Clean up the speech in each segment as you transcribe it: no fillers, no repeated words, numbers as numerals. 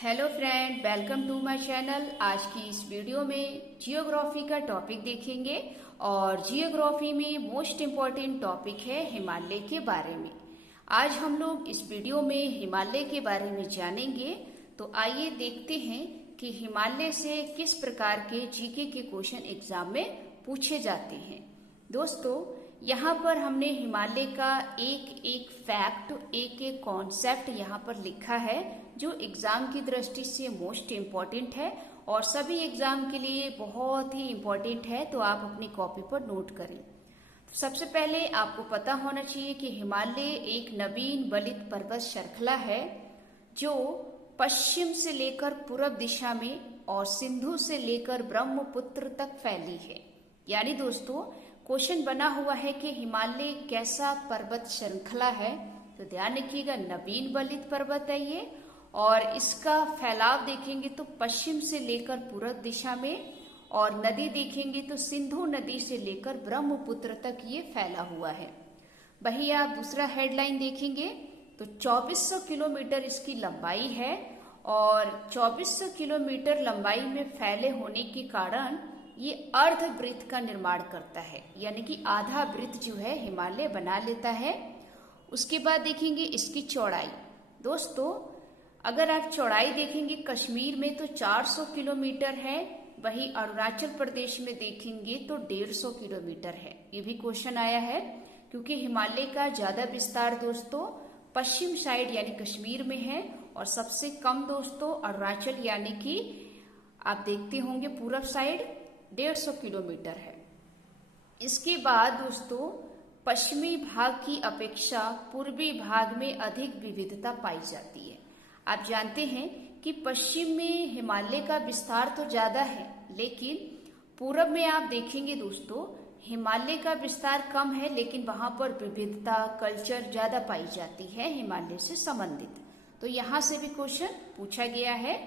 Hello friend, welcome to my channel. आज की इस वीडियो में जियोग्राफी का टॉपिक देखेंगे और जियोग्राफी में मोस्ट इम्पॉर्टेंट टॉपिक है हिमालय के बारे में। आज हम लोग इस वीडियो में हिमालय के बारे में जानेंगे। तो आइए देखते हैं कि हिमालय से किस प्रकार के जीके के क्वेश्चन एग्जाम में पूछे जाते हैं। दोस्तों, यहाँ पर हमने हिमालय का एक एक फैक्ट, एक एक कॉन्सेप्ट यहाँ पर लिखा है जो एग्जाम की दृष्टि से मोस्ट इम्पॉर्टेंट है और सभी एग्जाम के लिए बहुत ही इम्पॉर्टेंट है। तो आप अपनी कॉपी पर नोट करें। तो सबसे पहले आपको पता होना चाहिए कि हिमालय एक नवीन बलित पर्वत श्रृंखला है जो पश्चिम से लेकर पूर्व दिशा में और सिंधु से लेकर ब्रह्मपुत्र तक फैली है। यानी दोस्तों, क्वेश्चन बना हुआ है कि हिमालय कैसा पर्वत श्रृंखला है। तो ध्यान रखिएगा, नवीन बलित पर्वत है ये और इसका फैलाव देखेंगे तो पश्चिम से लेकर पूर्व दिशा में, और नदी देखेंगे तो सिंधु नदी से लेकर ब्रह्मपुत्र तक ये फैला हुआ है। वही आप दूसरा हेडलाइन देखेंगे तो 2400 किलोमीटर इसकी लंबाई है और 2400 किलोमीटर लंबाई में फैले होने के कारण ये अर्ध वृत्त का निर्माण करता है, यानी कि आधा वृत्त जो है हिमालय बना लेता है। उसके बाद देखेंगे इसकी चौड़ाई। दोस्तों, अगर आप चौड़ाई देखेंगे कश्मीर में तो 400 किलोमीटर है, वही अरुणाचल प्रदेश में देखेंगे तो 150 किलोमीटर है। ये भी क्वेश्चन आया है क्योंकि हिमालय का ज्यादा विस्तार दोस्तों पश्चिम साइड यानी कश्मीर में है और सबसे कम दोस्तों अरुणाचल यानी कि आप देखते होंगे पूर्व साइड 150 किलोमीटर है। इसके बाद दोस्तों पश्चिमी भाग की अपेक्षा पूर्वी भाग में अधिक विविधता पाई जाती है। आप जानते हैं कि पश्चिम में हिमालय का विस्तार तो ज्यादा है, लेकिन पूर्व में आप देखेंगे दोस्तों हिमालय का विस्तार कम है, लेकिन वहां पर विविधता कल्चर ज्यादा पाई जाती है हिमालय से संबंधित। तो यहाँ से भी क्वेश्चन पूछा गया है।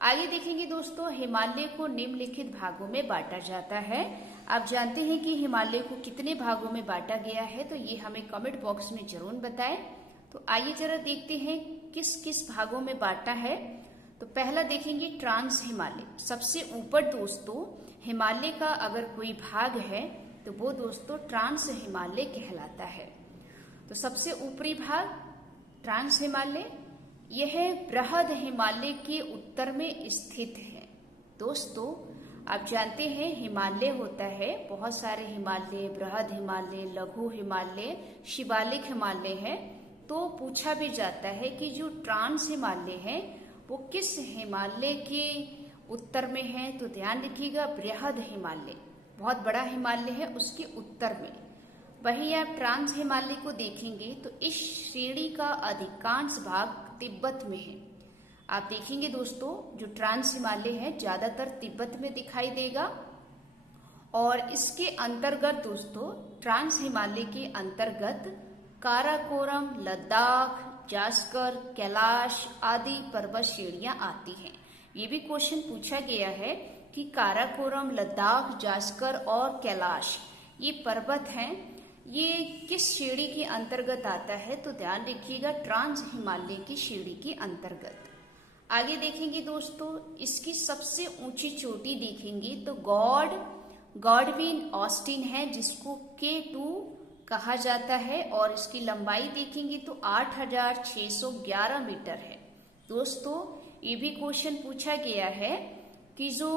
आगे देखेंगे दोस्तों, हिमालय को निम्नलिखित भागों में बांटा जाता है। आप जानते हैं कि हिमालय को कितने भागों में बांटा गया है, तो ये हमें कमेंट बॉक्स में जरूर बताएं। तो आइए जरा देखते हैं किस किस भागों में बांटा है। तो पहला देखेंगे ट्रांस हिमालय। सबसे ऊपर दोस्तों हिमालय का अगर कोई भाग है तो वो दोस्तों ट्रांस हिमालय कहलाता है। तो सबसे ऊपरी भाग ट्रांस हिमालय, यह बृहद हिमालय के उत्तर में स्थित है। दोस्तों, आप जानते हैं हिमालय होता है बहुत सारे हिमालय, बृहद हिमालय, लघु हिमालय, शिवालिक हिमालय है। तो पूछा भी जाता है कि जो ट्रांस हिमालय है वो किस हिमालय के उत्तर में है। तो ध्यान रखिएगा, बृहद हिमालय बहुत बड़ा हिमालय है उसके उत्तर में। वही आप ट्रांस हिमालय को देखेंगे तो इस श्रेणी का अधिकांश भाग तिब्बत में है। आप देखेंगे दोस्तों जो ट्रांस हिमालय है ज्यादातर तिब्बत में दिखाई देगा और इसके अंतर्गत दोस्तों ट्रांस हिमालय के अंतर्गत काराकोरम, लद्दाख, जास्कर, कैलाश आदि पर्वत श्रेणियां आती हैं। ये भी क्वेश्चन पूछा गया है कि काराकोरम, लद्दाख, जास्कर और कैलाश ये पर्वत हैं, ये किस श्रेणी के अंतर्गत आता है। तो ध्यान रखिएगा ट्रांस हिमालय की श्रेणी के अंतर्गत। आगे देखेंगे दोस्तों इसकी सबसे ऊंची चोटी देखेंगे तो गॉडविन ऑस्टिन है जिसको K2 कहा जाता है और इसकी लंबाई देखेंगे तो 8611 मीटर है। दोस्तों, ये भी क्वेश्चन पूछा गया है कि जो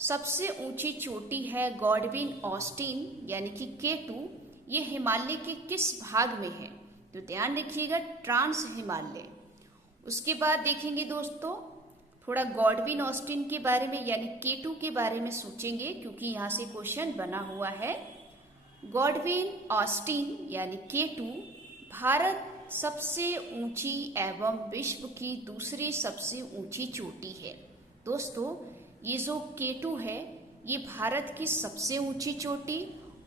सबसे ऊंची चोटी है गॉडविन ऑस्टिन यानी कि K2, ये हिमालय के किस भाग में है। तो ध्यान रखिएगा ट्रांस हिमालय। उसके बाद देखेंगे दोस्तों थोड़ा गॉडविन ऑस्टिन के बारे में यानी K2 के बारे में सोचेंगे क्योंकि यहाँ से क्वेश्चन बना हुआ है। गॉडविन ऑस्टिन यानी K2 भारत सबसे ऊंची एवं विश्व की दूसरी सबसे ऊंची चोटी है। दोस्तों, ये जो K2 है ये भारत की सबसे ऊंची चोटी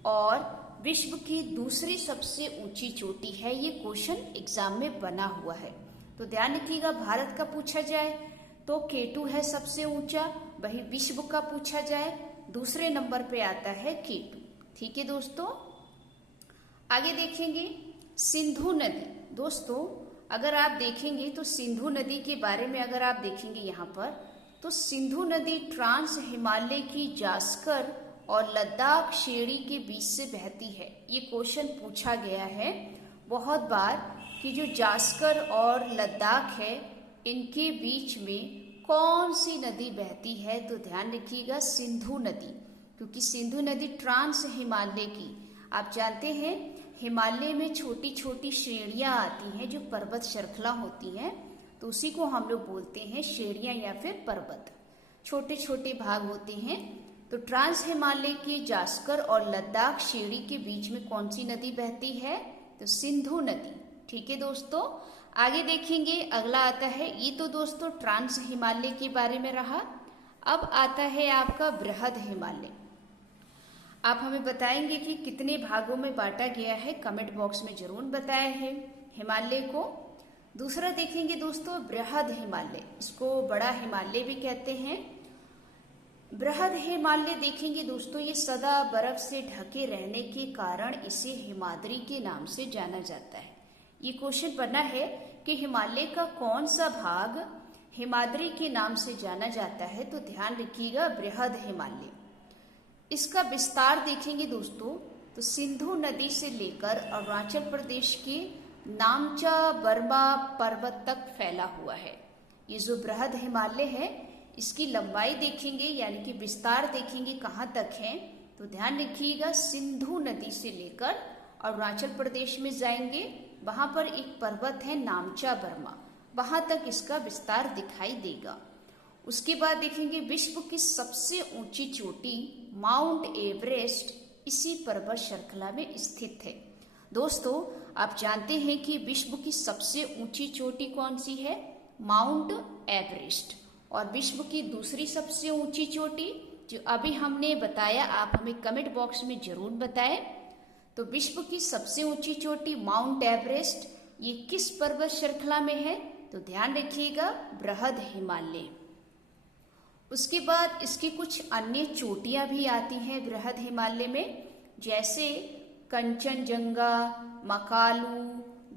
और विश्व की दूसरी सबसे ऊंची चोटी है। ये क्वेश्चन एग्जाम में बना हुआ है। तो ध्यान रखिएगा, भारत का पूछा जाए तो K2 है सबसे ऊंचा, वही विश्व का पूछा जाए दूसरे नंबर पे आता है K2। ठीक है दोस्तों, आगे देखेंगे सिंधु नदी। दोस्तों, अगर आप देखेंगे तो सिंधु नदी के बारे में अगर आप देखेंगे यहाँ पर, तो सिंधु नदी ट्रांस हिमालय की जास्कर और लद्दाख श्रेणी के बीच से बहती है। ये क्वेश्चन पूछा गया है बहुत बार कि जो जास्कर और लद्दाख है इनके बीच में कौन सी नदी बहती है, तो ध्यान रखिएगा सिंधु नदी, क्योंकि सिंधु नदी ट्रांस हिमालय की, आप जानते हैं हिमालय में छोटी छोटी श्रेणियां आती हैं जो पर्वत श्रृंखला होती हैं, तो उसी को हम लोग बोलते हैं श्रेणियां या फिर पर्वत, छोटे छोटे भाग होते हैं। तो ट्रांस हिमालय के जास्कर और लद्दाख श्रेणी के बीच में कौन सी नदी बहती है, तो सिंधु नदी। ठीक है दोस्तों, आगे देखेंगे अगला आता है, ये तो दोस्तों ट्रांस हिमालय के बारे में रहा। अब आता है आपका बृहद हिमालय। आप हमें बताएंगे कि कितने भागों में बांटा गया है, कमेंट बॉक्स में जरूर बताया है हिमालय को। दूसरा देखेंगे दोस्तों बृहद हिमालय, इसको बड़ा हिमालय भी कहते हैं। बृहद हिमालय देखेंगे दोस्तों, ये सदा बर्फ से ढके रहने के कारण इसे हिमाद्री के नाम से जाना जाता है। ये क्वेश्चन बना है कि हिमालय का कौन सा भाग हिमाद्री के नाम से जाना जाता है, तो ध्यान रखिएगा बृहद हिमालय। इसका विस्तार देखेंगे दोस्तों, तो सिंधु नदी से लेकर अरुणाचल प्रदेश के नामचा बर्मा पर्वत तक फैला हुआ है। ये जो बृहद हिमालय है इसकी लंबाई देखेंगे यानी कि विस्तार देखेंगे कहाँ तक है, तो ध्यान रखिएगा सिंधु नदी से लेकर अरुणाचल प्रदेश में जाएंगे, वहां पर एक पर्वत है नामचा बर्मा, वहां तक इसका विस्तार दिखाई देगा। उसके बाद देखेंगे विश्व की सबसे ऊंची चोटी माउंट एवरेस्ट इसी पर्वत श्रृंखला में स्थित है। दोस्तों आप जानते हैं कि विश्व की सबसे ऊंची चोटी कौन सी है, माउंट एवरेस्ट। और विश्व की दूसरी सबसे ऊंची चोटी जो अभी हमने बताया, आप हमें कमेंट बॉक्स में जरूर बताएं। तो विश्व की सबसे ऊंची चोटी माउंट एवरेस्ट, ये किस पर्वत श्रृंखला में है, तो ध्यान रखिएगा बृहद हिमालय। उसके बाद इसकी कुछ अन्य चोटियां भी आती हैं बृहद हिमालय में, जैसे कंचनजंगा, मकालू,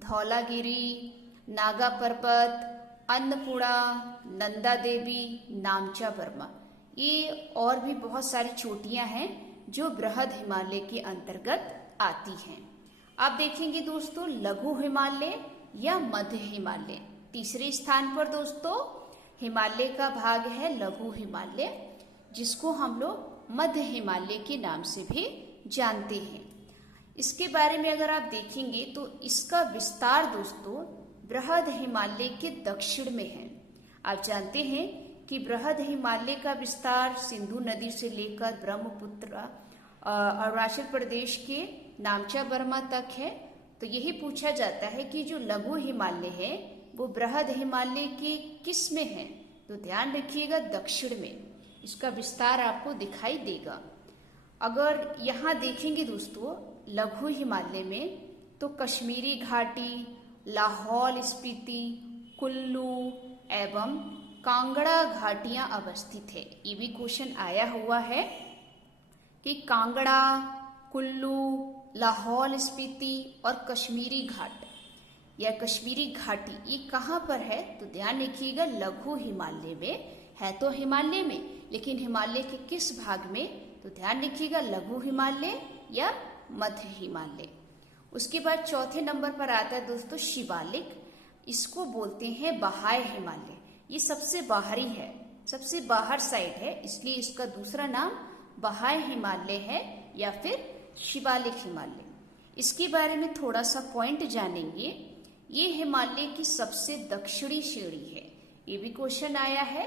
धौलागिरी, नागा पर्वत, अन्नपूर्णा, नंदा देवी, नामचा बर्मा। ये और भी बहुत सारी चोटियां हैं जो बृहद हिमालय के अंतर्गत आती हैं। अब देखेंगे दोस्तों लघु हिमालय या मध्य हिमालय। तीसरे स्थान पर दोस्तों हिमालय का भाग है लघु हिमालय, जिसको हम लोग मध्य हिमालय के नाम से भी जानते हैं। इसके बारे में अगर आप देखेंगे तो इसका विस्तार दोस्तों बृहद हिमालय के दक्षिण में है। आप जानते हैं कि बृहद हिमालय का विस्तार सिंधु नदी से लेकर ब्रह्मपुत्र अरुणाचल प्रदेश के नामचा बर्मा तक है। तो यही पूछा जाता है कि जो लघु हिमालय है वो बृहद हिमालय के किस में है, तो ध्यान रखिएगा दक्षिण में, इसका विस्तार आपको दिखाई देगा। अगर यहाँ देखेंगे दोस्तों लघु हिमालय में, तो कश्मीरी घाटी, लाहौल स्पीति, कुल्लू एवं कांगड़ा घाटियां अवस्थित है। ये भी क्वेश्चन आया हुआ है कि कांगड़ा, कुल्लू, लाहौल स्पीति और कश्मीरी घाट या कश्मीरी घाटी ये कहाँ पर है, तो ध्यान रखिएगा लघु हिमालय में है। तो हिमालय में, लेकिन हिमालय के किस भाग में, तो ध्यान रखिएगा लघु हिमालय या मध्य हिमालय। उसके बाद चौथे नंबर पर आता है दोस्तों शिवालिक, इसको बोलते हैं बाह्य हिमालय। ये सबसे बाहरी है, सबसे बाहर साइड है, इसलिए इसका दूसरा नाम बाह्य हिमालय है या फिर शिवालिक हिमालय। इसके बारे में थोड़ा सा पॉइंट जानेंगे। ये हिमालय की सबसे दक्षिणी श्रेणी है। ये भी क्वेश्चन आया है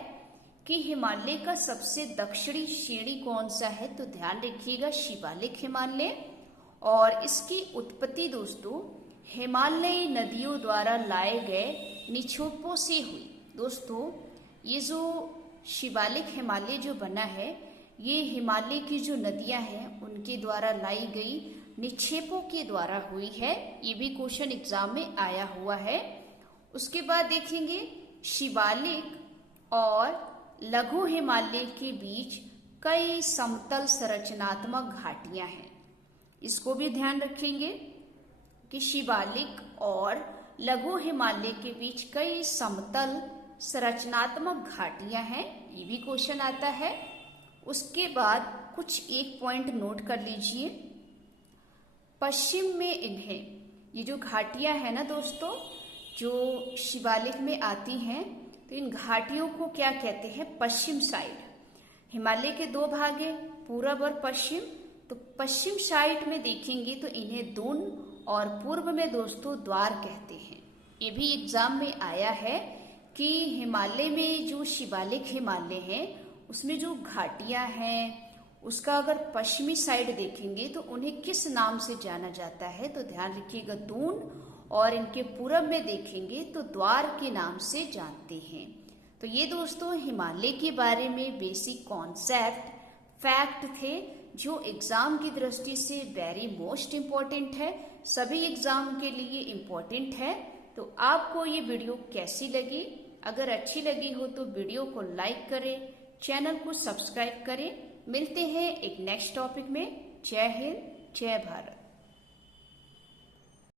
कि हिमालय का सबसे दक्षिणी श्रेणी कौन सा है, तो ध्यान रखिएगा शिवालिक हिमालय। और इसकी उत्पत्ति दोस्तों हिमालयी नदियों द्वारा लाए गए निक्षेपों से हुई। दोस्तों ये जो शिवालिक हिमालय जो बना है, ये हिमालय की जो नदियां हैं उनके द्वारा लाई गई निक्षेपों के द्वारा हुई है। ये भी क्वेश्चन एग्जाम में आया हुआ है। उसके बाद देखेंगे शिवालिक और लघु हिमालय के बीच कई समतल संरचनात्मक घाटियां हैं। इसको भी ध्यान रखेंगे कि शिवालिक और लघु हिमालय के बीच कई समतल संरचनात्मक घाटियां हैं, ये भी क्वेश्चन आता है। उसके बाद कुछ एक पॉइंट नोट कर लीजिए। पश्चिम में इन्हें, ये जो घाटियां हैं ना दोस्तों, जो शिवालिक में आती हैं, तो इन घाटियों को क्या कहते हैं? पश्चिम साइड। हिमालय के दो भाग हैं, पूरब और पश्चिम। तो पश्चिम साइड में देखेंगे तो इन्हें दून और पूर्व में दोस्तों द्वार कहते हैं। ये भी एग्जाम में आया है कि हिमालय में जो शिवालिक हिमालय है उसमें जो घाटियां हैं उसका अगर पश्चिमी साइड देखेंगे तो उन्हें किस नाम से जाना जाता है? तो ध्यान रखिएगा, दून। और इनके पूरब में देखेंगे तो द्वार के नाम से जानते हैं। तो ये दोस्तों हिमालय के बारे में बेसिक कॉन्सेप्ट, फैक्ट थे जो एग्जाम की दृष्टि से वेरी मोस्ट इम्पोर्टेंट है, सभी एग्जाम के लिए इम्पोर्टेंट है। तो आपको ये वीडियो कैसी लगी? अगर अच्छी लगी हो तो वीडियो को लाइक करें, चैनल को सब्सक्राइब करें। मिलते हैं एक नेक्स्ट टॉपिक में। जय हिंद, जय भारत।